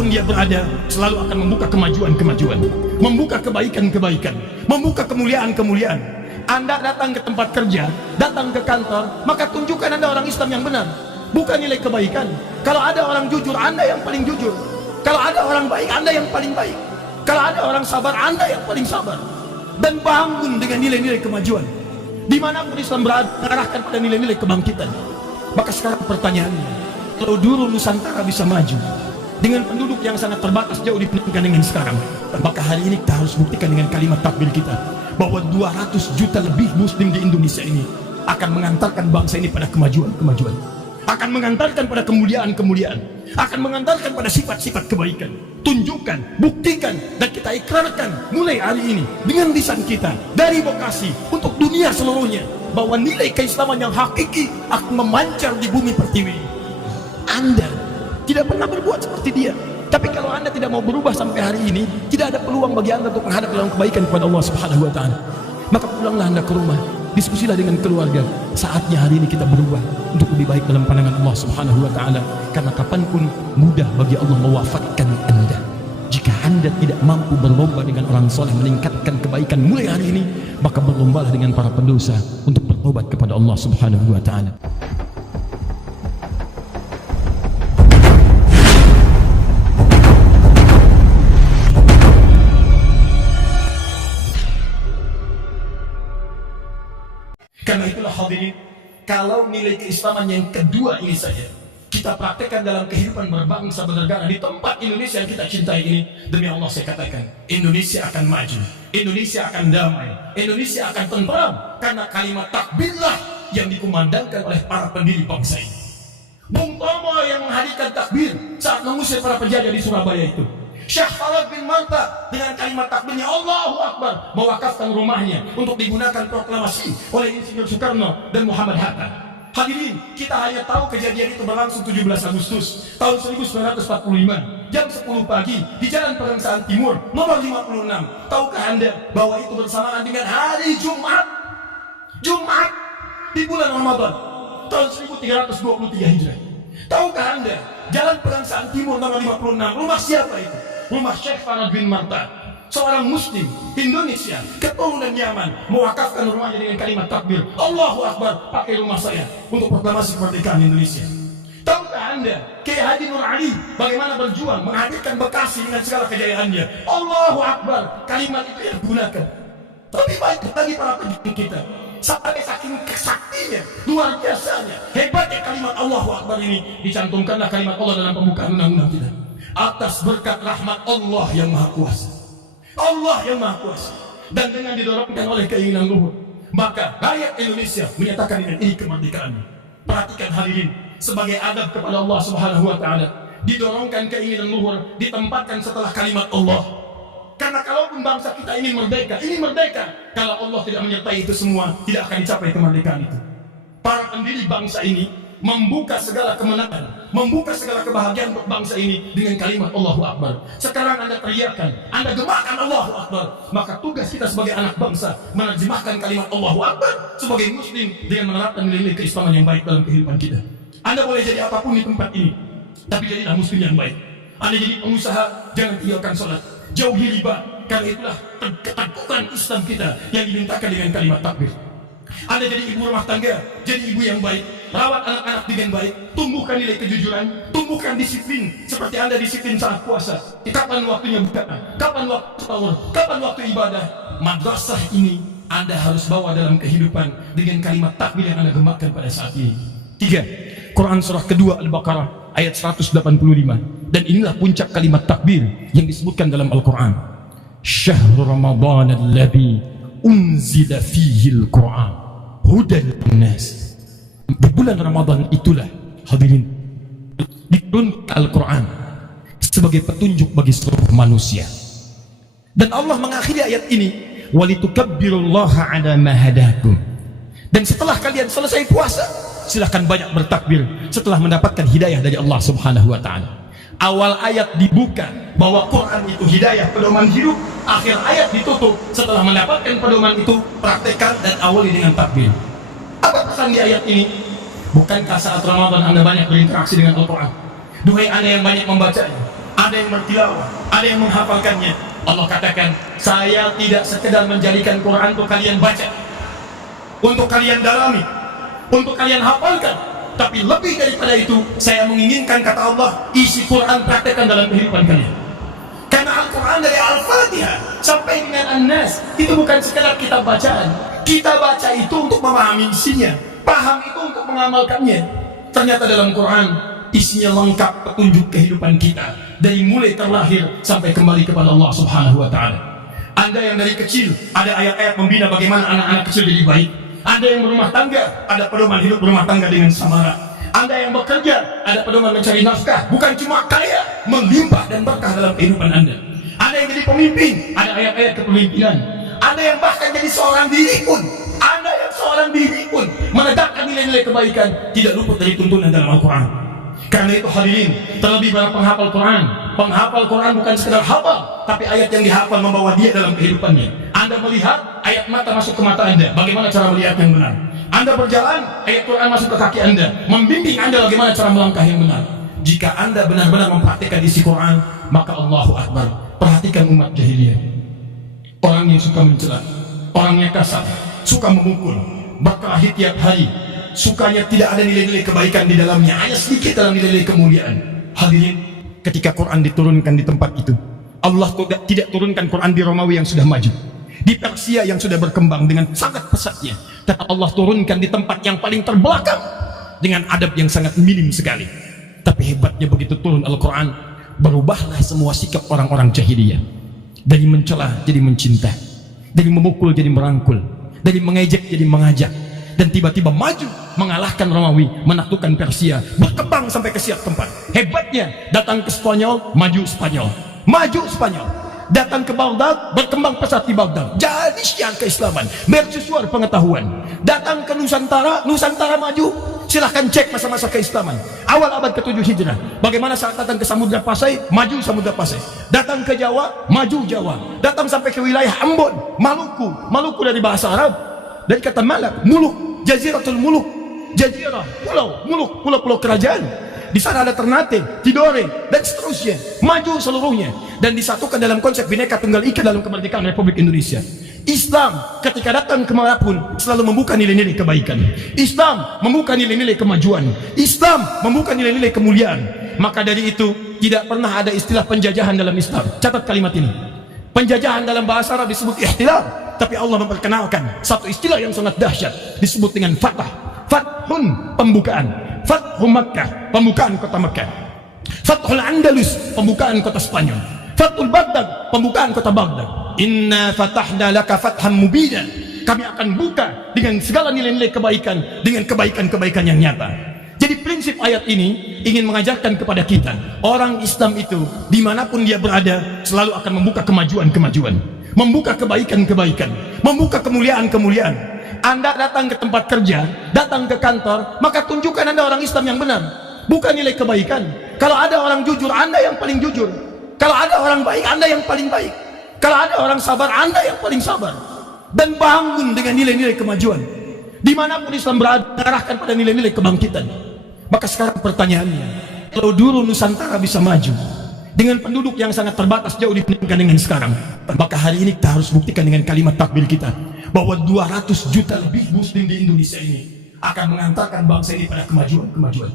dimanapun dia berada, selalu akan membuka kemajuan-kemajuan, membuka kebaikan-kebaikan, membuka kemuliaan-kemuliaan. Anda datang ke tempat kerja, datang ke kantor, maka tunjukkan Anda orang Islam yang benar, bukan nilai kebaikan. Kalau ada orang jujur, Anda yang paling jujur. Kalau ada orang baik, Anda yang paling baik. Kalau ada orang sabar, Anda yang paling sabar. Dan bangun dengan nilai-nilai kemajuan. Dimanapun Islam berada, mengarahkan pada nilai-nilai kebangkitan. Maka sekarang pertanyaannya, kalau dulu Nusantara bisa maju dengan penduduk yang sangat terbatas jauh dibandingkan dengan sekarang, maka hari ini kita harus buktikan dengan kalimat takbir kita bahwa 200 juta lebih muslim di Indonesia ini akan mengantarkan bangsa ini pada kemajuan-kemajuan, akan mengantarkan pada kemuliaan-kemuliaan, akan mengantarkan pada sifat-sifat kebaikan. Tunjukkan, buktikan, dan kita ikrarkan mulai hari ini dengan lisan kita dari Bekasi untuk dunia seluruhnya bahwa nilai keislaman yang hakiki akan memancar di bumi pertiwi. Anda tidak pernah berbuat seperti dia, tapi kalau Anda tidak mau berubah sampai hari ini, tidak ada peluang bagi Anda untuk menghadap dalam kebaikan kepada Allah Subhanahu wa Ta'ala. Maka pulanglah Anda ke rumah, diskusilah dengan keluarga. Saatnya hari ini kita berubah untuk lebih baik dalam pandangan Allah Subhanahu wa Ta'ala, karena kapanpun mudah bagi Allah mewafatkan Anda. Jika Anda tidak mampu berlomba dengan orang soleh meningkatkan kebaikan mulai hari ini, maka berlombalah dengan para pendosa untuk bertobat kepada Allah Subhanahu wa Ta'ala. Karena itulah hadirin, kalau nilai keislaman yang kedua ini saja kita praktekkan dalam kehidupan berbangsa bernegara di tempat Indonesia yang kita cintai ini, demi Allah saya katakan, Indonesia akan maju, Indonesia akan damai, Indonesia akan tentram, karena kalimat takbirlah yang dikumandangkan oleh para pendiri bangsa ini. Bung Tomo yang menghadirkan takbir saat mengusir para penjajah di Surabaya itu. Syekh Khalid bin Manta dengan kalimat takbirnya Allahu Akbar mewakafkan rumahnya untuk digunakan proklamasi oleh Insinyur Soekarno dan Muhammad Hatta. Hadirin, kita hanya tahu kejadian itu berlangsung 17 Agustus tahun 1945 jam 10 pagi di Jalan Pegangsaan Timur nomor 56. Tahukah Anda bahwa itu bersamaan dengan hari Jumat di bulan Ramadan tahun 1323 Hijriah. Tahukah Anda Jalan Pegangsaan Timur nomor 56 rumah siapa itu? Rumah Syekh Khalid bin Manta, seorang muslim Indonesia keturunan Yaman, mewakafkan rumahnya dengan kalimat takbir Allahu Akbar, pakai rumah saya untuk proklamasi kemerdekaan Indonesia. Tahukah Anda Kiai Haji Nur Ali bagaimana berjuang menghadirkan Bekasi dengan segala kejayaannya? Allahu Akbar, kalimat itu yang digunakan. Tapi baik lagi para pendidik kita, sampai saking kesaktinya, luar biasanya, hebatnya kalimat Allahu Akbar ini, dicantumkanlah kalimat Allah dalam pembukaan undang-undang kita. Atas berkat rahmat Allah yang Maha Kuasa, Allah yang Maha Kuasa, dan dengan didorongkan oleh keinginan luhur, maka rakyat Indonesia menyatakan ini kemerdekaan. Perhatikan hadirin, sebagai adab kepada Allah Subhanahu wa Ta'ala, didorongkan keinginan luhur, ditempatkan setelah kalimat Allah. Karena kalaupun bangsa kita ini merdeka, kalau Allah tidak menyertai itu semua, tidak akan dicapai kemerdekaan itu. Para pendiri bangsa ini membuka segala kemenangan, membuka segala kebahagiaan untuk bangsa ini dengan kalimat Allahu Akbar. Sekarang Anda teriakkan, Anda gemakan Allahu Akbar, maka tugas kita sebagai anak bangsa menerjemahkan kalimat Allahu Akbar sebagai muslim dengan menerapkan nilai-nilai keislaman yang baik dalam kehidupan kita. Anda boleh jadi apapun di tempat ini, tapi jadilah muslim yang baik. Anda jadi pengusaha, jangan tinggalkan sholat, jauhi riba, karena itulah keteguhan Islam kita yang dimintakan dengan kalimat takbir. Anda jadi ibu rumah tangga, jadi ibu yang baik, rawat anak-anak dengan baik, tumbuhkan nilai kejujuran, tumbuhkan disiplin seperti Anda disiplin saat puasa. Kapan waktunya buka, kapan waktu sahur, kapan waktu ibadah. Madrasah ini Anda harus bawa dalam kehidupan dengan kalimat takbir yang Anda gemakan pada saat ini. 3. Quran surah kedua Al-Baqarah ayat 185. Dan inilah puncak kalimat takbir yang disebutkan dalam Al-Quran. Syahrul Ramadan alladzi unzila fihi al-Quran hudan linnas. Di bulan Ramadan itulah hadirin diturunkan Al-Quran sebagai petunjuk bagi seluruh manusia. Dan Allah mengakhiri ayat ini, walitukabbirullaha ala ma hadakum. Dan setelah kalian selesai puasa, silahkan banyak bertakbir setelah mendapatkan hidayah dari Allah Subhanahu wa Ta'ala. Awal ayat dibuka bahwa Quran itu hidayah, pedoman hidup. Akhir ayat ditutup setelah mendapatkan pedoman itu, praktekkan dan awali dengan takbir. Apa pesan di ayat ini? Bukankah saat Ramadan Anda banyak berinteraksi dengan Al-Quran? Duhai Anda yang banyak membacanya, ada yang bertilawah, ada yang menghafalkannya. Allah katakan, saya tidak sekedar menjadikan Quran untuk kalian baca, untuk kalian dalami, untuk kalian hafalkan, tapi lebih daripada itu, saya menginginkan, kata Allah, isi Quran praktekkan dalam kehidupan kalian. Karena Al-Quran dari Al-Fatihah sampai dengan An-Nas itu bukan sekedar kitab bacaan. Kita baca itu untuk memahami isinya, paham itu untuk mengamalkannya. Ternyata dalam Quran isinya lengkap petunjuk kehidupan kita, dari mulai terlahir sampai kembali kepada Allah Subhanahu wa Ta'ala. Anda yang dari kecil ada ayat-ayat membina bagaimana anak-anak kecil jadi baik. Anda yang berumah tangga ada pedoman hidup berumah tangga dengan samara. Anda yang bekerja ada pedoman mencari nafkah, bukan cuma kaya, melimpah dan berkah dalam kehidupan Anda. Anda yang jadi pemimpin ada ayat-ayat kepemimpinan. Anda yang bahkan jadi seorang diri pun, Anda yang seorang diri pun menegakkan nilai-nilai kebaikan, tidak luput dari tuntunan dalam Al-Quran. Karena itu hadirin, terlebih para penghafal Quran. Penghafal Quran bukan sekedar hafal, tapi ayat yang dihafal membawa dia dalam kehidupannya. Anda melihat, ayat mata masuk ke mata Anda, bagaimana cara melihat yang benar. Anda berjalan, ayat Quran masuk ke kaki Anda, membimbing Anda bagaimana cara melangkah yang benar. Jika Anda benar-benar mempraktikkan isi Quran, maka Allahu Akbar. Perhatikan umat jahiliyah, orang yang suka mencela, orang yang kasar, suka memukul, berkelahi tiap hari, sukanya tidak ada nilai-nilai kebaikan di dalamnya, hanya sedikit dalam nilai-nilai kemuliaan. Hadirin, ketika Quran diturunkan di tempat itu, Allah tidak turunkan Quran di Romawi yang sudah maju, di Persia yang sudah berkembang dengan sangat pesatnya, tapi Allah turunkan di tempat yang paling terbelakang dengan adab yang sangat minim sekali. Tapi hebatnya begitu turun Al-Quran, berubahlah semua sikap orang-orang jahiliyah, dari mencela jadi mencinta, dari memukul jadi merangkul, dari mengejek jadi mengajak, dan tiba-tiba maju mengalahkan Romawi, menaklukkan Persia, berkembang sampai ke setiap tempat. Hebatnya, datang ke Spanyol, maju Spanyol, maju Spanyol, datang ke Baghdad, berkembang pesat di Baghdad, jadi syiar keislaman, mercusuar pengetahuan. Datang ke Nusantara, Nusantara maju. Silahkan cek masa-masa keislaman awal abad ke-7 Hijrah, bagaimana saat datang ke Samudra Pasai, maju Samudra Pasai. Datang ke Jawa, maju Jawa. Datang sampai ke wilayah Ambon, Maluku, Maluku dari bahasa Arab, dari kata Malak, Muluk, Jaziratul Muluk, Jazirah, pulau, Muluk, pulau-pulau kerajaan. Di sana ada Ternate, Tidore, dan seterusnya. Maju seluruhnya dan disatukan dalam konsep Bhinneka Tunggal Ika dalam kemerdekaan Republik Indonesia. Islam ketika datang kemanapun selalu membuka nilai-nilai kebaikan. Islam membuka nilai-nilai kemajuan. Islam membuka nilai-nilai kemuliaan. Maka dari itu tidak pernah ada istilah penjajahan dalam Islam. Catat kalimat ini. Penjajahan dalam bahasa Arab disebut ihtilal, tapi Allah memperkenalkan satu istilah yang sangat dahsyat disebut dengan fatah. Fathun, pembukaan. Fathu Makkah, pembukaan kota Makkah. Fathul Andalus, pembukaan kota Spanyol. Fathul Baghdad, pembukaan kota Baghdad. Inna fatahna laka fatham mubina. Kami akan buka dengan segala nilai-nilai kebaikan, dengan kebaikan-kebaikan yang nyata. Jadi prinsip ayat ini ingin mengajarkan kepada kita, orang Islam itu dimanapun dia berada selalu akan membuka kemajuan-kemajuan, membuka kebaikan-kebaikan, membuka kemuliaan-kemuliaan. Anda datang ke tempat kerja, datang ke kantor, maka tunjukkan Anda orang Islam yang benar, bukan nilai kebaikan. Kalau ada orang jujur, Anda yang paling jujur. Kalau ada orang baik, Anda yang paling baik. Kalau ada orang sabar, Anda yang paling sabar. Dan bangun dengan nilai-nilai kemajuan. Dimanapun Islam berada, arahkan pada nilai-nilai kebangkitan. Maka sekarang pertanyaannya, kalau dulu Nusantara bisa maju dengan penduduk yang sangat terbatas jauh dibandingkan dengan sekarang, maka hari ini kita harus buktikan dengan kalimat takbir kita bahwa 200 juta lebih muslim di Indonesia ini akan mengantarkan bangsa ini pada kemajuan-kemajuan,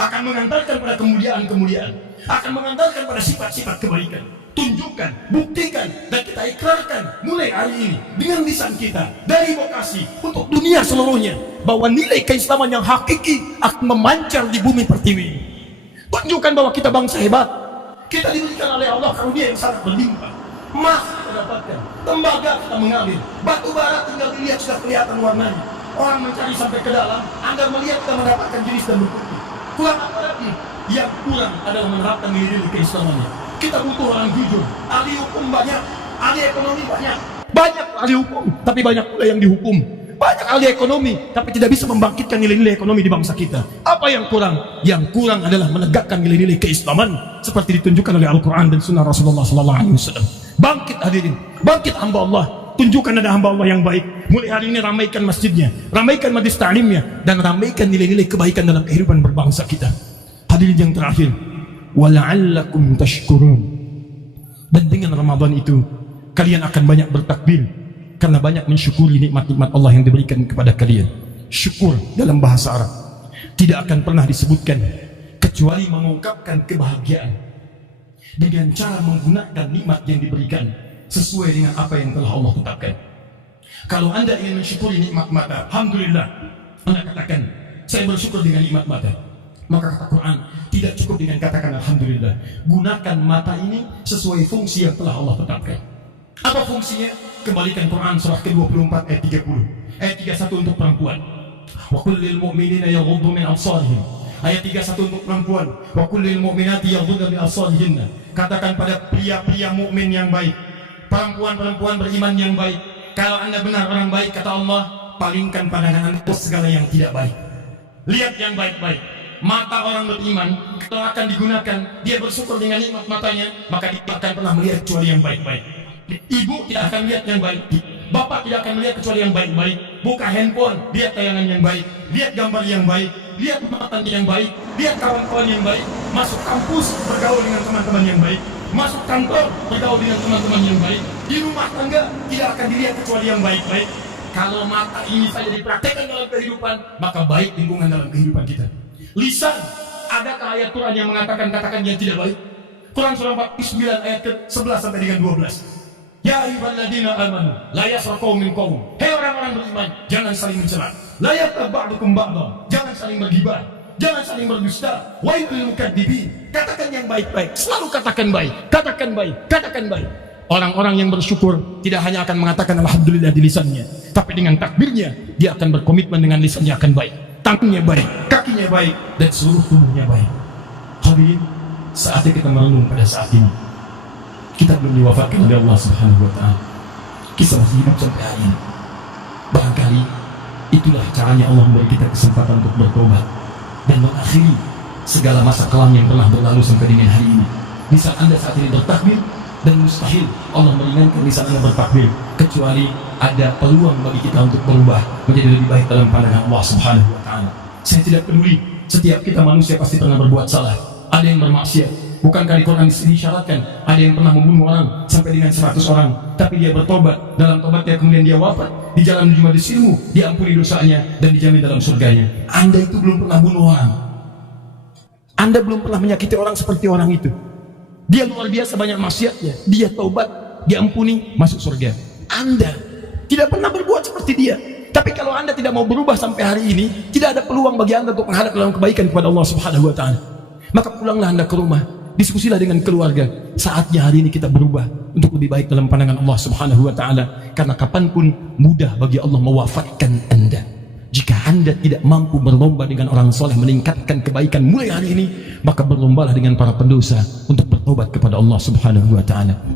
akan mengantarkan pada kemuliaan-kemuliaan, akan mengantarkan pada sifat-sifat kebaikan. Tunjukkan, buktikan, dan kita ikrarkan mulai hari ini dengan lisan kita dari Bekasi untuk dunia seluruhnya bahwa nilai keislaman yang hakiki akan memancar di bumi pertiwi. Tunjukkan bahwa kita bangsa hebat. Kita diberikan oleh Allah karunia yang sangat berlimpah. Emas kita dapatkan, tembaga kita mengambil, batu bara tinggal dilihat sudah kelihatan warnanya. Orang mencari sampai ke dalam, Anda melihat kita mendapatkan jenis dan bentuknya. Kurang apa lagi? Yang kurang adalah menerapkan nilai-nilai keislamannya. Kita butuh orang jujur, ahli hukum banyak, ahli ekonomi banyak. Banyak ahli hukum, tapi banyak pula yang dihukum. Banyak ahli ekonomi, tapi tidak bisa membangkitkan nilai-nilai ekonomi di bangsa kita. Apa yang kurang? Yang kurang adalah menegakkan nilai-nilai keislaman seperti ditunjukkan oleh Al-Quran dan Sunnah Rasulullah SAW. Bangkit hadirin, bangkit hamba Allah. Tunjukkan ada hamba Allah yang baik. Mulai hari ini ramaikan masjidnya, ramaikan majlis ta'limnya, dan ramaikan nilai-nilai kebaikan dalam kehidupan berbangsa kita. Hadirin yang terakhir, wa la'allakum tashkurun. Dan dengan Ramadan itu kalian akan banyak bertakbir karena banyak mensyukuri nikmat-nikmat Allah yang diberikan kepada kalian. Syukur dalam bahasa Arab tidak akan pernah disebutkan kecuali mengungkapkan kebahagiaan dengan cara menggunakan nikmat yang diberikan sesuai dengan apa yang telah Allah tetapkan. Kalau Anda ingin mensyukuri nikmat mata, alhamdulillah, Anda katakan saya bersyukur dengan nikmat mata. Maka kata Quran, tidak cukup dengan katakan alhamdulillah. Gunakan mata ini sesuai fungsi yang telah Allah tetapkan. Apa fungsinya? Kembalikan Quran surah ke-24 ayat 30. Ayat 31 untuk perempuan. Wa qul lil mu'minina yaghuddu min absarihim. Ayat 31 untuk perempuan. Wa qul lil mu'minati yaghuddna min absarihinna. Katakan pada pria-pria mukmin yang baik, perempuan-perempuan beriman yang baik, kalau Anda benar orang baik, kata Allah, palingkan pandangan Anda ke segala yang tidak baik. Lihat yang baik-baik. Mata orang beriman kalau akan digunakan, dia bersyukur dengan nikmat matanya, maka dia akan pernah melihat kecuali yang baik-baik. Ibu tidak akan lihat yang baik, bapak tidak akan melihat kecuali yang baik-baik. Buka handphone, lihat tayangan yang baik, lihat gambar yang baik, lihat matan yang baik, lihat kawan-kawan yang baik. Masuk kampus, bergaul dengan teman-teman yang baik. Masuk kantor, bergaul dengan teman-teman yang baik. Di rumah tangga tidak akan dilihat kecuali yang baik-baik. Kalau mata ini saja dipraktekkan dalam kehidupan, maka baik lingkungan dalam kehidupan kita. Lisan, adakah ayat Quran yang mengatakan katakan yang tidak baik? Quran surah 49 ayat ke-11 sampai dengan 12. Ya ayyuhalladzina amanu la yaskhar qaumin qaum. Hei orang-orang beriman, jangan saling mencela. La yaghtab ba'dukum ba'dhan. Jangan saling bergibah, jangan saling berdusta. Wailul mukadzibin. Katakan yang baik-baik, selalu katakan baik, katakan baik, katakan baik. Orang-orang yang bersyukur tidak hanya akan mengatakan alhamdulillah di lisannya, tapi dengan takbirnya dia akan berkomitmen dengan lisannya akan baik, tangannya baik, kakinya baik, dan seluruh tubuhnya baik. Hadirin, saatnya kita merenung pada saat ini. Kita belum diwafatkan oleh Allah Subhanahu wa Ta'ala. Kita masih hidup sampai hari ini. Barangkali itulah caranya Allah memberi kita kesempatan untuk bertobat dan mengakhiri segala masa kelam yang telah berlalu sampai dengan hari ini. Di saat Anda saat ini bertakbir, dan mustahil Allah meringankan di saat Anda bertakbir, kecuali ada peluang bagi kita untuk berubah menjadi lebih baik dalam pandangan Allah Subhanahu wa Ta'ala. Saya tidak peduli, setiap kita manusia pasti pernah berbuat salah. Ada yang bermaksiat. Bukankah di Quran disyaratkan ada yang pernah membunuh orang sampai dengan 100 orang, tapi dia bertobat, dalam tobatnya kemudian dia wafat di jalan menuju majelis ilmu, diampuni dosanya dan dijamin dalam surganya. Anda itu belum pernah bunuh orang, Anda belum pernah menyakiti orang seperti orang itu. Dia luar biasa banyak maksiatnya, dia tobat, diampuni, masuk surga. Anda tidak pernah berbuat seperti dia. Tapi kalau Anda tidak mau berubah sampai hari ini, tidak ada peluang bagi Anda untuk menghadap dalam kebaikan kepada Allah Subhanahu wa Ta'ala. Maka pulanglah Anda ke rumah, diskusilah dengan keluarga. Saatnya hari ini kita berubah untuk lebih baik dalam pandangan Allah Subhanahu wa Ta'ala. Karena kapanpun mudah bagi Allah mewafatkan Anda. Jika Anda tidak mampu berlomba dengan orang soleh meningkatkan kebaikan mulai hari ini, maka berlombalah dengan para pendosa untuk bertobat kepada Allah Subhanahu wa Ta'ala.